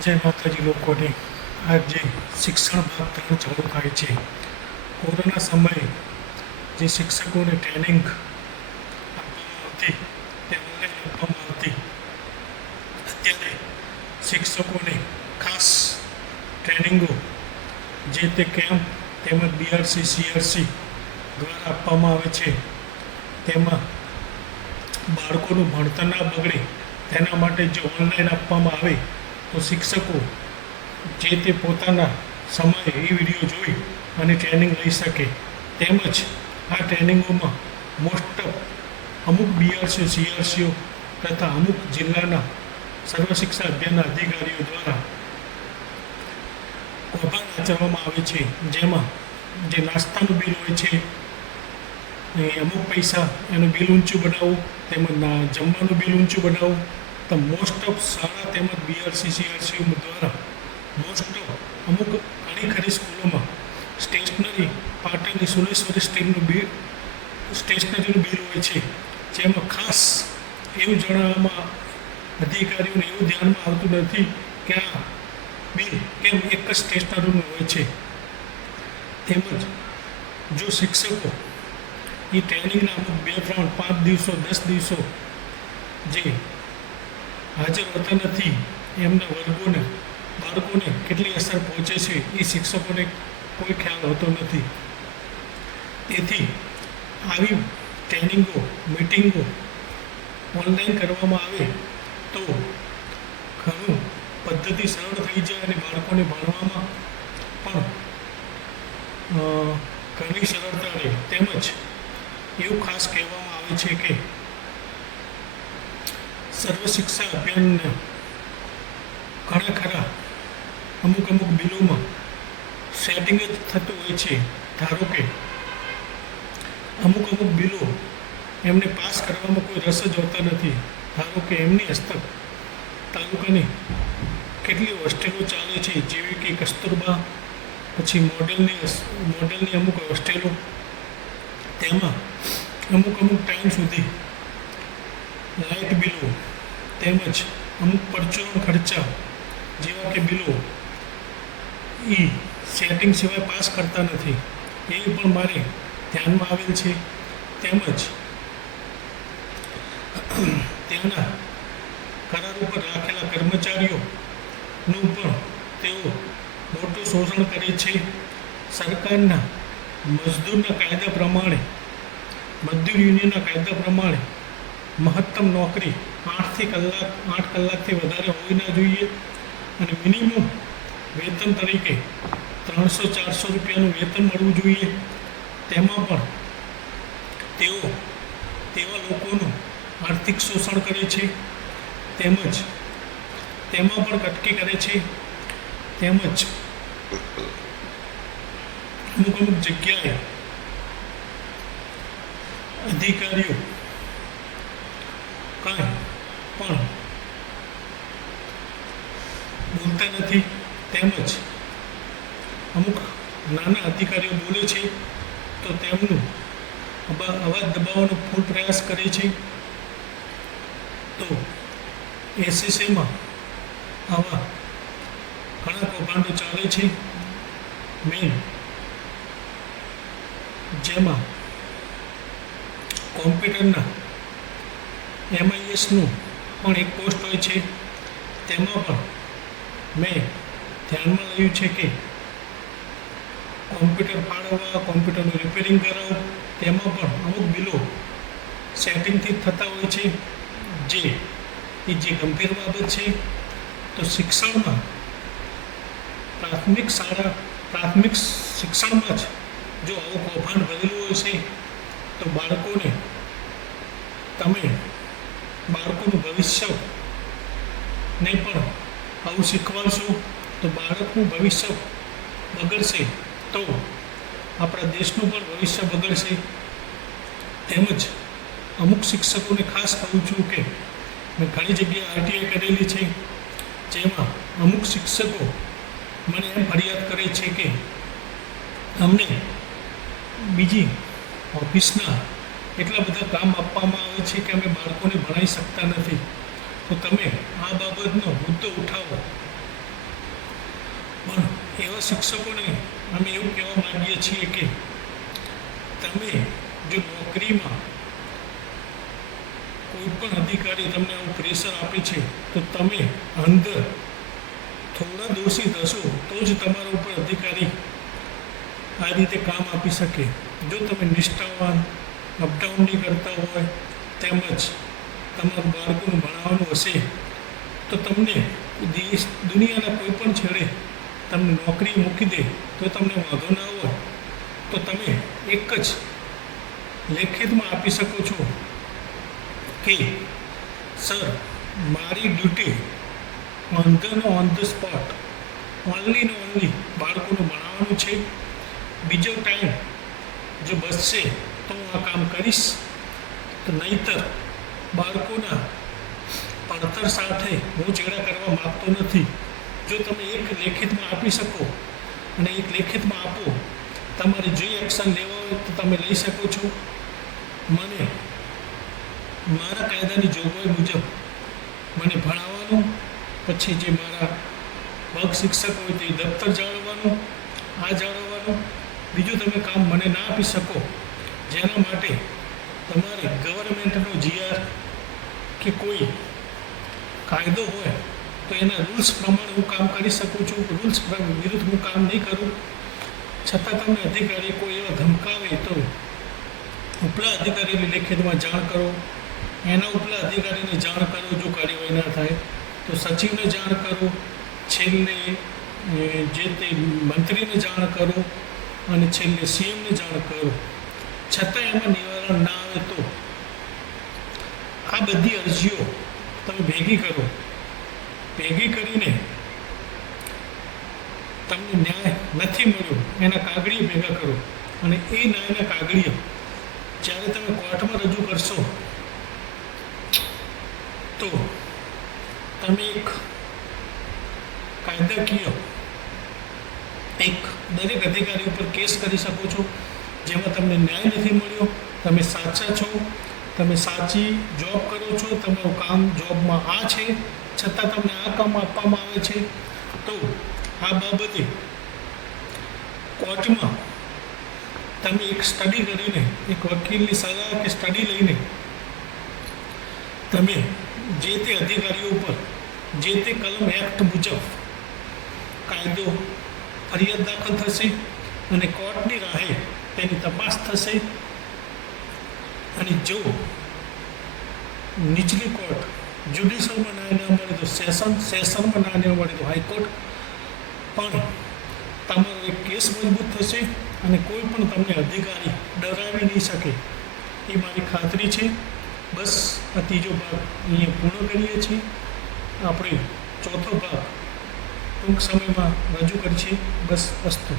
જય માતાજી લોકોને આજે શિક્ષણ ભાગ ત્રણ ચાલુ થાય છે. કોરોના સમયે જે શિક્ષકોને ટ્રેનિંગ આપવામાં આવતી, તે ઓનલાઈન આપવામાં આવતી, અત્યારે શિક્ષકોને ખાસ ટ્રેનિંગો જે તે કેમ્પ તેમજ બીઆરસી સીઆરસી દ્વારા આપવામાં આવે છે. તેમાં બાળકોનું ભણતર ના બગડે તેના માટે જો ઓનલાઈન આપવામાં આવે તો શિક્ષકો જે તે પોતાના સમયે એ વીડિયો જોઈ અને ટ્રેનિંગ લઈ શકે. તેમજ આ ટ્રેનિંગોમાં મોસ્ટ અમુક બીઆરસીઓ સીઆરસીઓ તથા અમુક જિલ્લાના સર્વ શિક્ષા અભિયાનના અધિકારીઓ દ્વારા કૌભાંડ આચરવામાં આવે છે. જેમાં જે નાસ્તાનું બિલ હોય છે અમુક પૈસા એનું બિલ ઊંચું બનાવવું, તેમજ જમવાનું બિલ ઊંચું બનાવવું તો મોસ્ટ ઓફ શાળા તેમજ બીઆરસી સીઆરસીઓ દ્વારા મોસ્ટ ઓફ અમુક ઘણી ખરી સ્કૂલોમાં સ્ટેશનરી પાટણની સુરેશ્વરી સ્ટીમનું બિલ સ્ટેશનરીનું બિલ હોય છે. જેમાં ખાસ એવું જણાવવામાં અધિકારીઓને એવું ધ્યાનમાં આવતું નથી કે આ બિલ કેમ એક જ સ્ટેશનરીનું હોય છે. તેમજ જો શિક્ષકો એ ટ્રેનિંગના અમુક બે, ત્રણ, પાંચ દિવસો, દસ દિવસો જે હાજર હોતા નથી. એમના વર્ગોને, બાળકોને કેટલી અસર પહોંચે છે એ શિક્ષકોને કોઈ ખ્યાલ હોતો નથી. તેથી આવી ટ્રેનિંગો, મિટિંગો ઓનલાઈન કરવામાં આવે તો ઘણું પદ્ધતિ સરળ થઈ જાય અને બાળકોને ભણવામાં પણ ઘણી સરળતા રહે. તેમજ એવું ખાસ કહેવામાં આવે છે કે સર્વ શિક્ષા અભિયાનને ઘણા ખરા અમુક અમુક બિલોમાં સેટિંગ જ થતું હોય છે. ધારો કે અમુક અમુક બિલો એમને પાસ કરવામાં કોઈ રસ જ હોતા નથી. ધારો કે એમની હસ્તક તાલુકાની કેટલી હોસ્ટેલો ચાલે છે, જેવી કે કસ્તુરબા, પછી મોડેલની મોડલની અમુક હોસ્ટેલો, તેમાં અમુક અમુક ટાઈમ સુધી લાઇટ બિલો તેમજ અમુક પરચુરણ ખર્ચા, જેવા કે બિલો એ સેટિંગ સિવાય પાસ કરતા નથી. એ પણ મારે ધ્યાનમાં આવેલ છે. તેમજ ત્યાંના કરાર ઉપર રાખેલા કર્મચારીઓનું પણ તેઓ મોટું શોષણ કરે છે. સરકારના મજદૂરના કાયદા પ્રમાણે, મજદૂર યુનિયનના કાયદા પ્રમાણે મહત્તમ નોકરી આઠથી કલાક, આઠ કલાકથી વધારે હોવી ના જોઈએ. અને મિનિમમ વેતન તરીકે ત્રણસો, ચારસો રૂપિયાનું વેતન મળવું જોઈએ. તેમાં પણ તેઓ, તેવા લોકોનું આર્થિક શોષણ કરે છે. તેમજ, તેમાં પણ કટકી કરે છે. તેમજ, અમુક અમુક જગ્યાએ અધિકારીઓ કાંઈ પણ બોલતા નથી તેમજ અમુક નાના અધિકારીઓ બોલે છે તો તેમનું અબા- અવાજ પૂર પ્રયાસ કરે છે, તો એસીસીમાં આવા ઘણા કૌભાંડો ચાલે છે. મેન જેમાં કોમ્પ્યુટરના એમઆઈએસનું પણ એક પોસ્ટ હોય છે, તેમાં પણ મેં ધ્યાનમાં લયું છે કે કોમ્પ્યુટર ફાળવવા, કોમ્પ્યુટરનું રિપેરિંગ કરાવવું તેમાં પણ અમુક બિલો સેટિંગથી થતા હોય છે, જે એ જે ગંભીર બાબત છે, તો શિક્ષણમાં પ્રાથમિક શાળા, પ્રાથમિક શિક્ષણમાં જ જો આવું કૌભાંડ ભરેલું હોય છે, તો બાળકોને તમે બાળકોનું ભવિષ્ય ને પણ આવું શીખવાડશો, તો બાળકનું ભવિષ્ય બગડશે તો આપણા દેશનું પણ ભવિષ્ય બગડશે. તેમજ અમુક શિક્ષકોને ખાસ કહું છું કે મેં ઘણી જગ્યાએ આરટીઆઈ કરેલી છે, જેમાં અમુક શિક્ષકો મને એમ ફરિયાદ કરે છે કે અમને બીજી ઓફિસના એટલા બધા કામ આપવામાં આવે છે કે અમે બાળકોને ભણાવી શકતા નથી. તો તમે આ બાબતનો મુદ્દો ઉઠાવો. પણ એવા શિક્ષકોને અમે એવું કહેવા માંગીએ છીએ કે તમે જો નોકરીમાં કોઈ પણ અધિકારી તમને આવું પ્રેશર આપે છે, તો તમે અંદર થોડા દોષિત હશો તો જ તમારા ઉપર અધિકારી આ રીતે કામ આપી શકે. જો તમે નિષ્ઠાવાન અપડાઉન નહીં કરતા હોય, તેમજ તમારું બાળકોનું ભણાવવાનું હશે, તો તમને દેશ, દુનિયાના કોઈ પણ છેડે તમને નોકરી મૂકી દે, તો તમને વાંધો ના હોય. તો તમે એક જ લેખિતમાં આપી શકો છો કે, સર, મારી duty on the on the spot. Only ને ઓનલી બાળકોનું ભણાવવાનું છે. બીજો ટાઈમ જો બચશે તો હું આ કામ કરીશ. તો નહીતર બાળકોના પડતર સાથે હું ચેડા કરવા માગતો નથી. જો તમે એક લેખિતમાં આપી શકો અને એક લેખિતમાં આપો, તમારે જે એક્શન લેવા હોય તો તમે લઈ શકો છો. મને મારા કાયદાની જોગવાઈ મુજબ મને ભણાવવાનું, પછી જે મારા વર્ગ શિક્ષક હોય તે દફતર જાળવવાનું, આ જાળવવાનું. બીજું તમે કામ મને ના આપી શકો, જેના માટે તમારે ગવર્મેન્ટનો જીઆર કે કોઈ કાયદો હોય તો એના રૂલ્સ પ્રમાણે હું કામ કરી શકું છું રૂલ્સ વિરુદ્ધ હું કામ નહીં કરું. છતાં તમને અધિકારી કોઈ એવા ધમકાવે તો ઉપલા અધિકારીને લેખિતમાં જાણ કરો. એના ઉપલા અધિકારીને જાણ કરો જો કાર્યવાહી ના થાય. તો સચિવને જાણ કરો, છેલ્લે જે તે મંત્રીને જાણ કરો અને છેલ્લે સીએમને જાણ કરો. છતાં એમાં નિવારણ ના આવે તો આ બધી અરજીઓ તમે ભેગી કરો. ભેગી કરીને તમને ન્યાય નથી મળ્યો, એના કાગળિયા ભેગા કરો. અને એ ન્યાયના કાગળીઓ જ્યારે તમે કોર્ટમાં રજૂ કરશો, તો તમે એક કાયદાકીય, એક દરેક અધિકારી ઉપર કેસ કરી શકો છો, જેમાં તમને ન્યાય નથી મળ્યો, તમે સાચા છો તમે સાચી જોબ કરો છો તમારું કામ જોબમાં આ છે, છતાં તમને આ કામ આપવામાં આવે છે. તો આ બાબતે કોર્ટમાં તમે એક સ્ટડી કરીને, એક વકીલની સલાહ કે સ્ટડી લઈને તમે જે તે અધિકારીઓ ઉપર જે તે કલમ એક્ટ મુજબ કાયદો ફરિયાદ દાખલ થશે અને કોર્ટની રાહે તેની તપાસ થશે. અને જો નીચલી કોર્ટ જ્યુડિશિયલમાં ન્યાય ન મળે તો સેશન સેશનમાં ન્યાય ન મળે તો હાઈકોર્ટ પણ તમારો એક કેસ મજબૂત થશે અને કોઈ પણ તમને અધિકારી ડરાવી નહીં શકે. એ મારી ખાતરી છે. બસ આ ત્રીજો ભાગ અહીંયા પૂર્ણ કરીએ છીએ. આપણે ચોથો ભાગ ટૂંક સમયમાં રજૂ કરીએ બસ વસ્તુ